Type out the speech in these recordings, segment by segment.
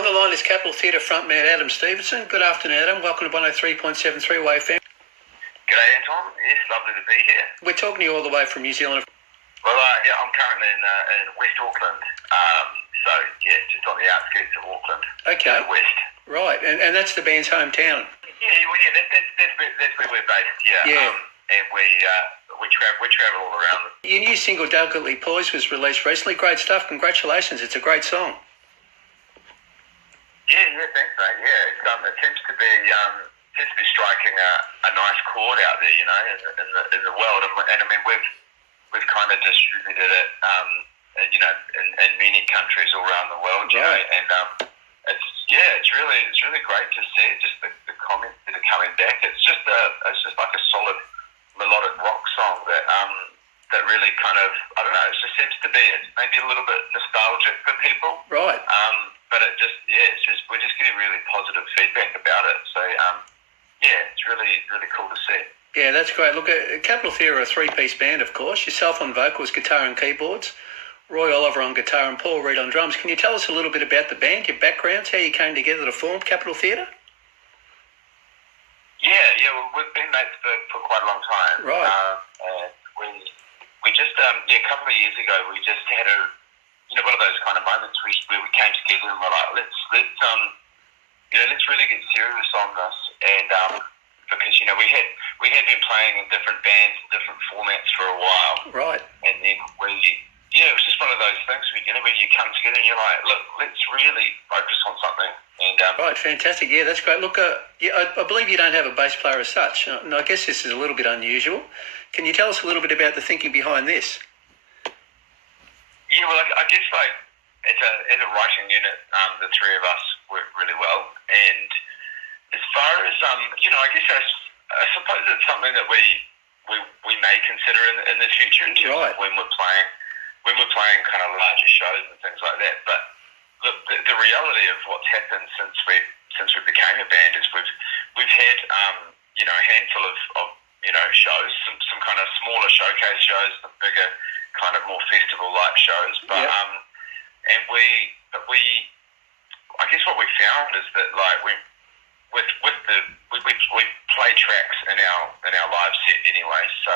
On the line is Capital Theatre frontman Adam Stevenson. Good afternoon, Adam. Welcome to 103.7 3WAY-FM. G'day, Anton. Yes, lovely to be here. We're talking to you all the way from New Zealand. Well, I'm currently in West Auckland. Just on the outskirts of Auckland. Okay. West. Right, and that's the band's hometown. That's where we're based. Yeah. And we travel all around. Your new single Delegately Poise was released recently. Great stuff. Congratulations. It's a great song. Yeah, thanks, mate. Yeah, it seems to be striking a nice chord out there, in the world, and I mean we've kind of distributed it, in many countries all around the world, right. And it's really great to see just the comments that are coming back. It's just like a solid melodic rock song that really kind of, I don't know, it just seems to be, it's maybe a little bit nostalgic for people. Right. But we're just getting really positive feedback about it. So, it's really, really cool to see. Yeah, that's great. Look, Capital Theatre are a three-piece band, of course. Yourself on vocals, guitar and keyboards. Roy Oliver on guitar and Paul Reed on drums. Can you tell us a little bit about the band, your backgrounds, how you came together to form Capital Theatre? Yeah, we've been mates for quite a long time. Right. We just, a couple of years ago, we just had one of those kind of moments where we came together and we're like, let's really get serious on this, and because we had been playing in different bands, different formats for a while, right, and then it was just one of those things where you come together and you're like, look, let's really focus on something. And right, fantastic. Yeah, that's great. Look, I believe you don't have a bass player as such, and I guess this is a little bit unusual. Can you tell us a little bit about the thinking behind this? Yeah, well, I guess as a writing unit, the three of us work really well. And as far as I suppose it's something that we may consider in the future in terms right. of when we're playing kind of larger shows and things like that. But the reality of what's happened since we became a band is we've had a handful of shows, some kind of smaller showcase shows, some bigger kind of more festival-like shows, but yep. I guess what we found is that we play tracks in our live set anyway, so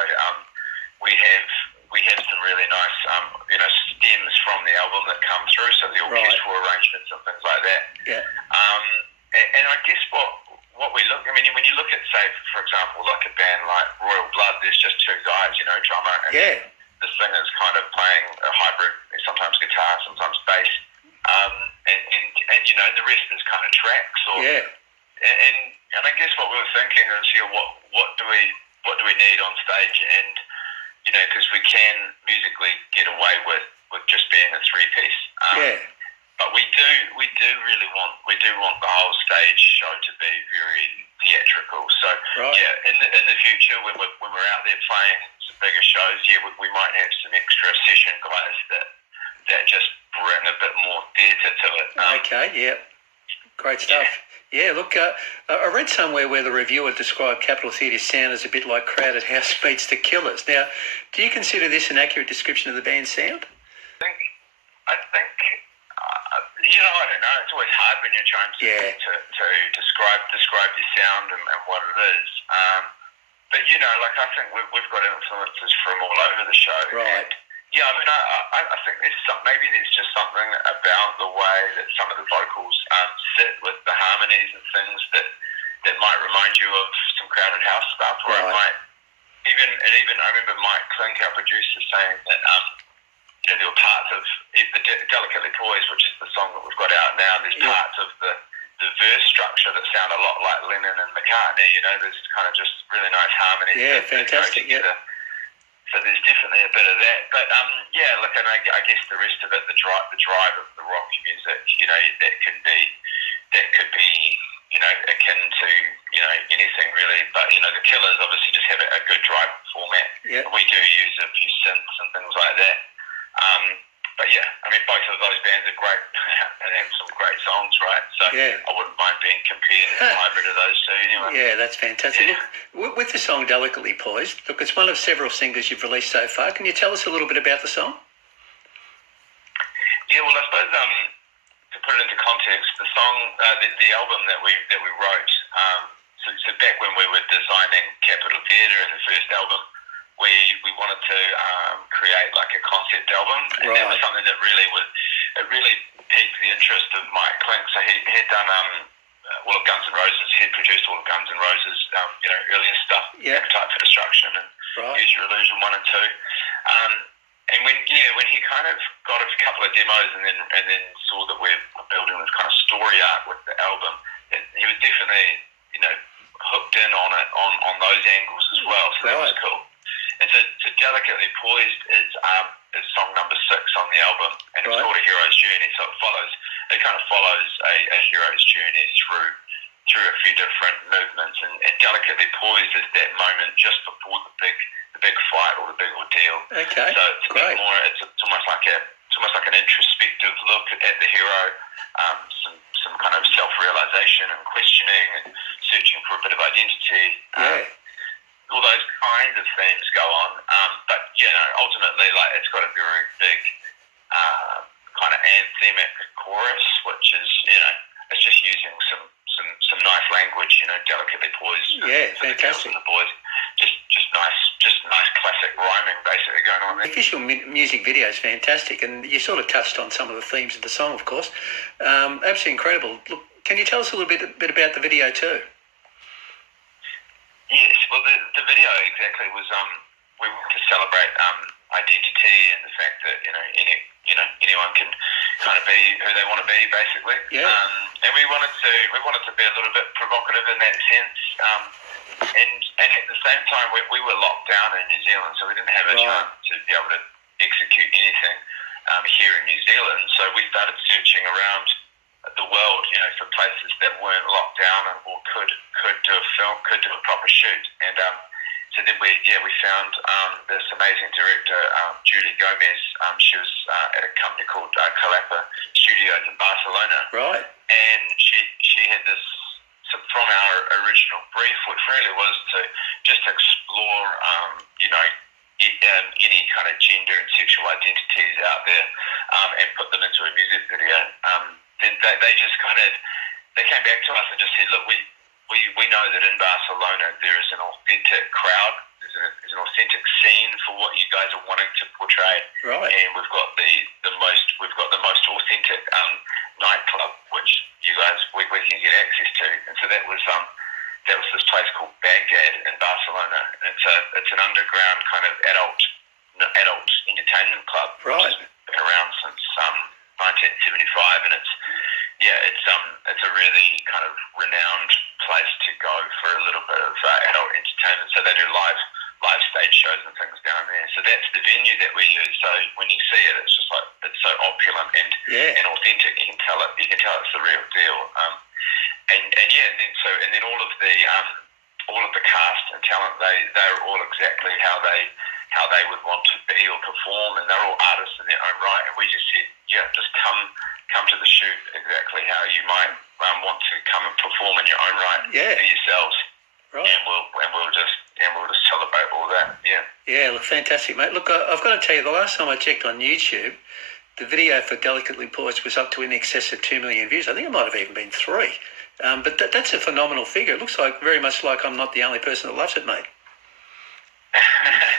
we have some really nice stems from the album that come through, so the orchestral arrangements and things like that. Yeah. And I guess what we look, I mean, when you look at, say, for example, like a band like Royal Blood, there's just two guys, drummer and the singer's kind of playing a hybrid, sometimes guitar, sometimes bass, and the rest is kind of tracks. And I guess what we were thinking is, what do we need on stage, and because we can musically get away with just being a three-piece. But we do really want the whole stage show to be very theatrical. So in the future when we're out there playing some bigger shows, we might have some extra session guys that just bring a bit more theatre to it. Okay, yeah, great stuff. Yeah, look, I read somewhere where the reviewer described Capital Theatre's sound as a bit like Crowded House meets The Killers. Now, do you consider this an accurate description of the band's sound? I think. I don't know. It's always hard when you're trying to describe your sound and what it is. But I think we've got influences from all over the show. Right. And, I think there's just something about the way that some of the vocals sit with the harmonies and things that might remind you of some Crowded House stuff, or it might even I remember Mike Clink, our producer, saying that. There were parts of the Delegately Poise, which is the song that we've got out now. There's parts of the verse structure that sound a lot like Lennon and McCartney. There's kind of just really nice harmonies. Yeah, that fantastic. go together. So there's definitely a bit of that. But and I guess the rest of it, the drive of the rock music, that could be akin to anything really. But the Killers obviously just have a good drive format. Yeah. We do use a few synths and things like that. But both of those bands are great and have some great songs, right? So I wouldn't mind being compared as a hybrid of those two anyway. Yeah, that's fantastic. Yeah. Look, with the song Delicately Poised, look, it's one of several singles you've released so far. Can you tell us a little bit about the song? Yeah, well, I suppose to put it into context, context, the song, the album that we wrote, so back when we were designing Capitol Theatre in the first album, we wanted to create like a concept album, and that was something that really piqued the interest of Mike Clink. So he had done all of Guns N' Roses. He had produced all of Guns N' Roses, earlier stuff, Appetite for Destruction and Use Your Illusion 1 and 2. And when he kind of got a couple of demos and then saw that we're building this kind of story arc with the album, he was definitely hooked in on it on those angles as well. So that was cool. And so Delicately Poised is song number 6 on the album, and it's called A Hero's Journey. So it kind of follows a hero's journey through a few different movements, and Delicately Poised is that moment just before the big fight or the big ordeal. Okay. So it's a bit more. It's almost like an introspective look at the hero, some kind of self-realization and questioning and searching for a bit of identity. All those kinds of themes go on, but ultimately, like, it's got a very big kind of anthemic chorus, which is it's just using some nice language, delicately poised. Yeah, fantastic. The boys, just nice classic rhyming basically going on there. The official music video is fantastic, and you sort of touched on some of the themes of the song, of course. Absolutely incredible. Look, can you tell us a little bit about the video too? Yes, well, the video exactly was we wanted to celebrate identity and the fact that anyone can kind of be who they want to be, basically. Yeah. And we wanted to be a little bit provocative in that sense. And at the same time, we were locked down in New Zealand, so we didn't have a chance to be able to execute anything here in New Zealand. So we started searching around the world, for places that weren't locked down or could do a film, could do a proper shoot. And so then we found this amazing director, Julie Gomez. She was at a company called Calapa Studios in Barcelona. Right. And she had this, so from our original brief, which really was to just explore, any kind of gender and sexual identities out there, and put them into a music video. Then they came back to us and just said, look, we know that in Barcelona there is an authentic crowd, there's an authentic scene for what you guys are wanting to portray, and we've got the most authentic nightclub which you guys we can get access to, and so that was this place called Baghdad in Barcelona, and it's an underground kind of adult entertainment club, which has been around since 1975, and it's a really kind of renowned place to go for a little bit of adult entertainment. So they do live stage shows and things down there. So that's the venue that we use. So when you see it, it's just like it's so opulent and authentic. You can tell it's the real deal. And then all of the cast and talent, they're all exactly how they would want to be or perform, and they're all artists in their own right. And we just said, just come to the shoot exactly how you might want to come and perform in your own right for yourselves. Right. And we'll just celebrate all that. Yeah, look, fantastic, mate. Look, I've got to tell you, the last time I checked on YouTube, the video for Delicately Poised was up to in excess of 2 million views. I think it might have even been 3. But that's a phenomenal figure. It looks like very much like I'm not the only person that loves it, mate.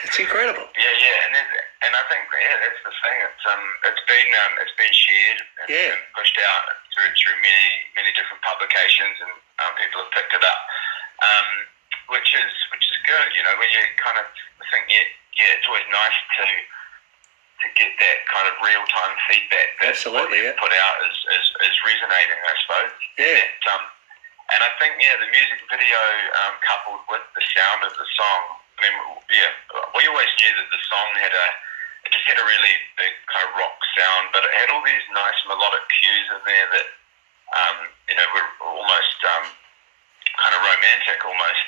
It's incredible. And I think that's the thing. It's been shared and pushed out through many different publications, and people have picked it up, which is good. When you kind of think, it's always nice to get that kind of real time feedback that what you put out is resonating, I suppose. And I think the music video coupled with the sound of the song. I mean, we always knew that the song had a really big kind of rock sound, but it had all these nice melodic cues in there that, were almost kind of romantic almost.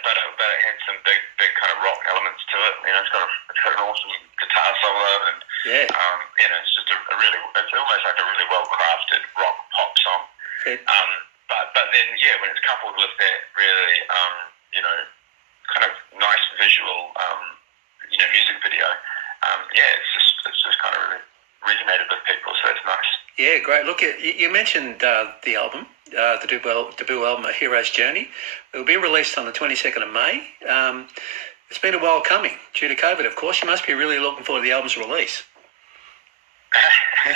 But it had some big kind of rock elements to it. It's got an awesome guitar solo, and it's just it's almost like a really well crafted rock pop song. But then when it's coupled with that really kind of nice visual music video, it's just kind of really resonated with people, so it's nice. Yeah, great. Look, you mentioned the album, the debut album, A Hero's Journey. It will be released on the 22nd of May. It's been a while coming, due to COVID, of course. You must be really looking forward to the album's release. Yeah,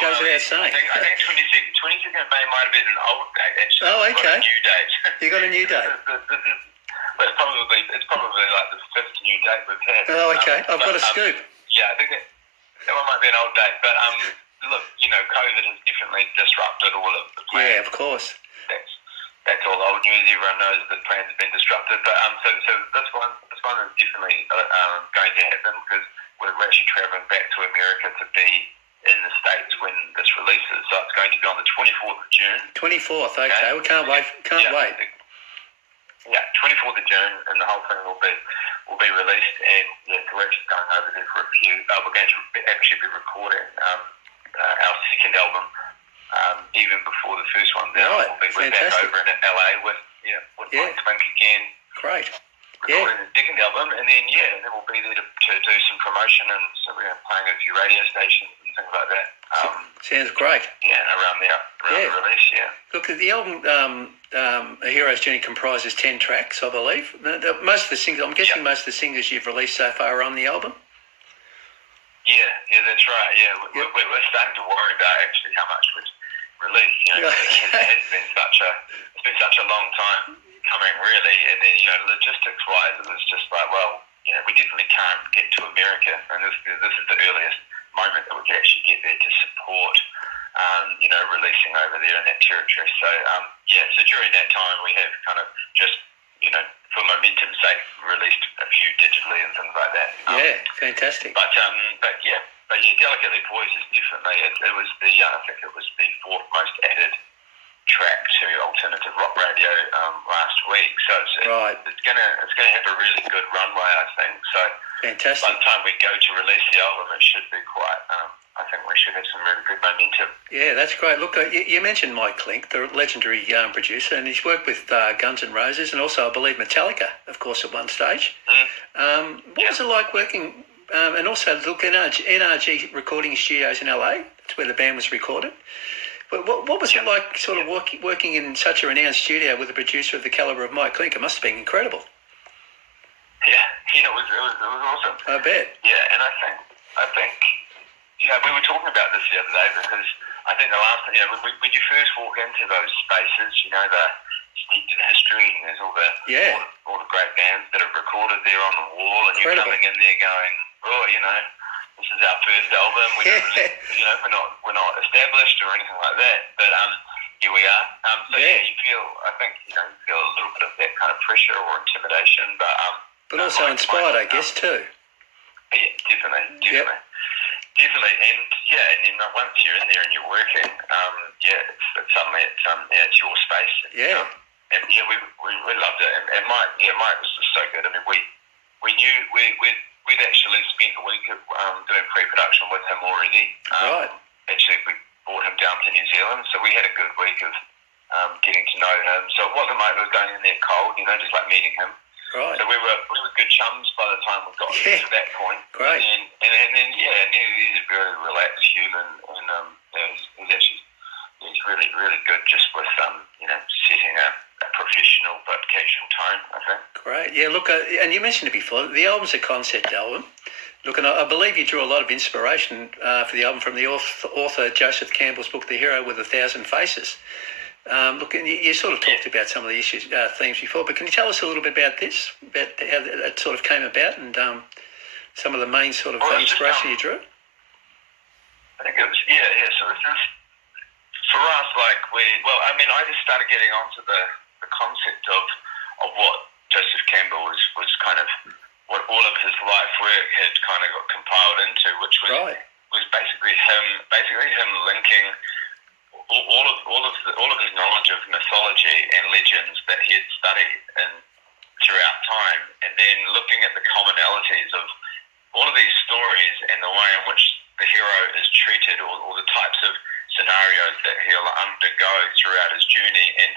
Goes without saying. I think 22nd of May might have been an old date, actually. Oh, okay. Got a new date. You got a new date? Well, it's probably like the fifth new date we've had. Oh, okay. I've got a scoop. Yeah, I think that one might be an old date. But look, COVID has definitely disrupted all of the plans. Yeah, of course. That's all old news. Everyone knows that plans have been disrupted. But so this one is definitely going to happen because we're actually travelling back to America to be in the States when this releases. So it's going to be on the 24th of June. 24th, okay. We can't wait. Wait. Yeah, 24th of June, and the whole thing will be released. And yeah, we're actually going over there for a few. We're going to actually be recording our second album even before the first one. Right, we're back over in LA with Clink again. Great. Recording the second album, and then we'll be there to do some promotion, and so we're playing at a few radio stations and things like that. Sounds great. Yeah, around the release. Yeah. Look, the album A Hero's Journey comprises 10 tracks, I believe. Most of the singles, I'm guessing most of the singles you've released so far are on the album. Yeah, that's right. Yeah, we're starting to worry about actually how much was released. It's been such a long time coming, really, and then logistics wise, it was just like, well, we definitely can't get to America, and this is the earliest moment that we can actually get there to support releasing over there in that territory. So so during that time we have kind of just for momentum's sake released a few digitally and things like that. Fantastic. But Delegately Poise is definitely it was the I think it was the fourth most added track to alternative rock radio last week. So it's gonna have a really good runway, I think. So fantastic. By the time we go to release the album, it should be quite. I think we should have some really good momentum. Yeah, that's great. Look, you mentioned Mike Clink, the legendary producer, and he's worked with Guns N' Roses and also, I believe, Metallica, of course, at one stage. What was it like working, and also, look, NRG Recording Studios in LA, that's where the band was recorded. But what was it like sort of working in such a renowned studio with a producer of the calibre of Mike Clink? It must have been incredible. Yeah, it was awesome. I bet. Yeah, and I think we were talking about this the other day because I think the last when you first walk into those spaces, they're steeped in history, and there's all the great bands that have recorded there on the wall, and you're coming in there going, this is our first album. We're not established or anything like that, but here we are. You feel, I think, you feel a little bit of that kind of pressure or intimidation, but also inspired, I guess, too. Yeah, definitely. Definitely, and then once you're in there and you're working, it's suddenly it's your space. Yeah. And we loved it, and Mike was just so good. I mean, we knew we'd actually spent a week of doing pre-production with him already. Right. Actually, we brought him down to New Zealand, so we had a good week of getting to know him. So it wasn't like we were going in there cold, just like meeting him. Right. So we were good chums by the time we got to that point. Great. And then he's a very relaxed human, and he's really, really good just with setting a professional but casual tone, I think. Great. Yeah, look, and you mentioned it before, the album's a concept album. Look, and I believe you drew a lot of inspiration for the album from the author Joseph Campbell's book, The Hero with 1,000 Faces. Look, you sort of talked about some of the themes before, but can you tell us a little bit about this, about how that sort of came about, and some of the main sort of inspiration you drew? I think it was, so it's just, for us, I just started getting onto the concept of what Joseph Campbell was kind of, what all of his life work had kind of got compiled into, which was basically him linking all of his knowledge of mythology and legends that he had studied throughout time, and then looking at the commonalities of all of these stories and the way in which the hero is treated, or the types of scenarios that he'll undergo throughout his journey, and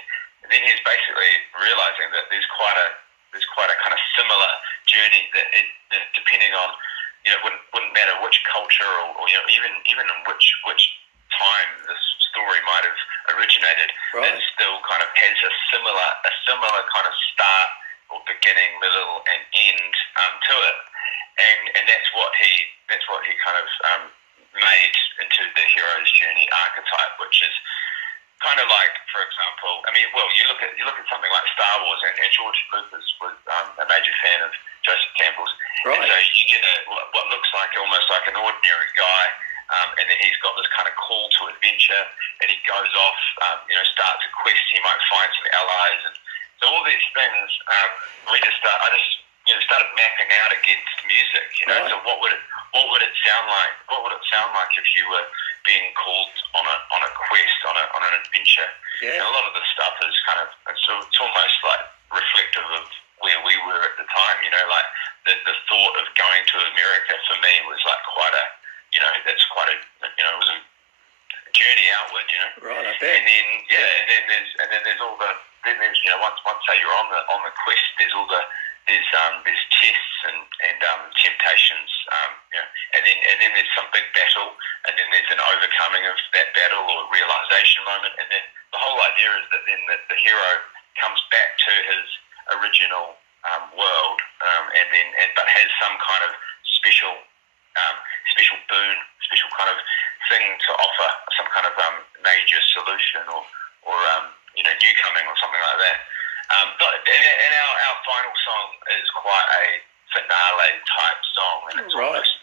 then he's basically realizing that there's quite a kind of similar journey that depending on wouldn't matter which culture or even in which time this story might have originated, right. it still kind of has a similar kind of start or beginning, middle, and end to it, and that's what he kind of made into the hero's journey archetype, which is kind of like, for example, I mean, well, you look at something like Star Wars, and George Lucas was a major fan of Joseph Campbell's, right. and so you get what looks like almost like an ordinary guy, and then he's got this kind of call to adventure, and he goes off, starts a quest. He might find some allies, and so all these things. I started mapping out against music. Right. So what would it sound like? What would it sound like if you were being called on a quest, on an adventure? Yeah. And a lot of the stuff is kind of it's almost like reflective of where we were at the time. Like the thought of going to America for me was like quite a, it was a journey outward. Right, I bet. And then there's all the once say you're on the quest, there's all the there's tests and temptations, and then there's some big battle, and then there's an overcoming of that battle or realization moment, and then the whole idea is that then the hero comes back to his original world, but has some kind of special boon, special kind of thing to offer, some kind of major solution or new coming or something like that. And our final song is quite a finale type song, and it's right. almost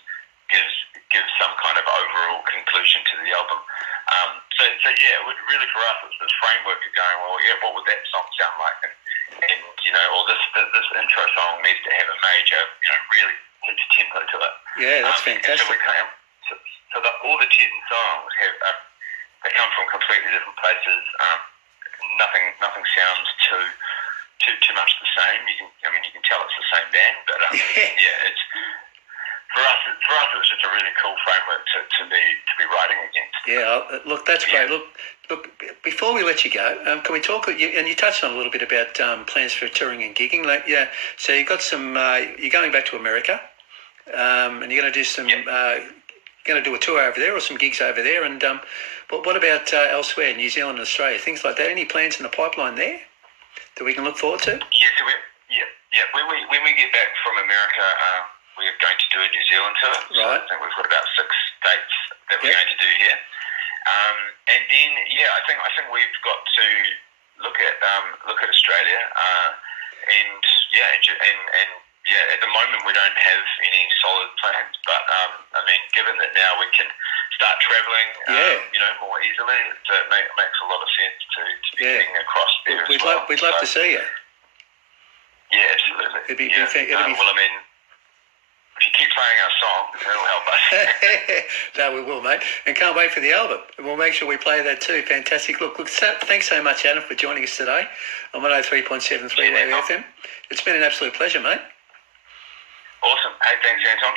gives some kind of overall conclusion to the album. So yeah, really for us, it's this framework of going, well, yeah, what would that song sound like? And or this intro song needs to have a major, really hits tempo to it. Yeah, that's fantastic. So all the 10 songs they come from completely different places. Nothing sounds too much the same. You can tell it's the same band, but yeah, it's for us it was just a really cool framework to be writing against. Yeah, look, that's great. Look. Before we let you go, can we talk? And you touched on a little bit about plans for touring and gigging. So you've got some. You're going back to America, and you're going to do some. Going to do a tour over there or some gigs over there, and but what about elsewhere, New Zealand and Australia, things like that? Any plans in the pipeline there that we can look forward to? Yeah, so when we get back from America, we're going to do a New Zealand tour. Right. So I think we've got about 6 dates that we're going to do here, and then I think we've got to look at Australia, and at the moment we don't have any solid plans, but given that now we can start travelling, more easily, it makes a lot of sense to be getting across there. We'd love to see you. Yeah, absolutely. It'd be well, if you keep playing our song, it'll help us. No, we will, mate. And can't wait for the album. And we'll make sure we play that too. Fantastic. Look, thanks so much, Adam, for joining us today on 103.7 3WAY-FM. It's been an absolute pleasure, mate. Awesome. Hey, thanks, Anton.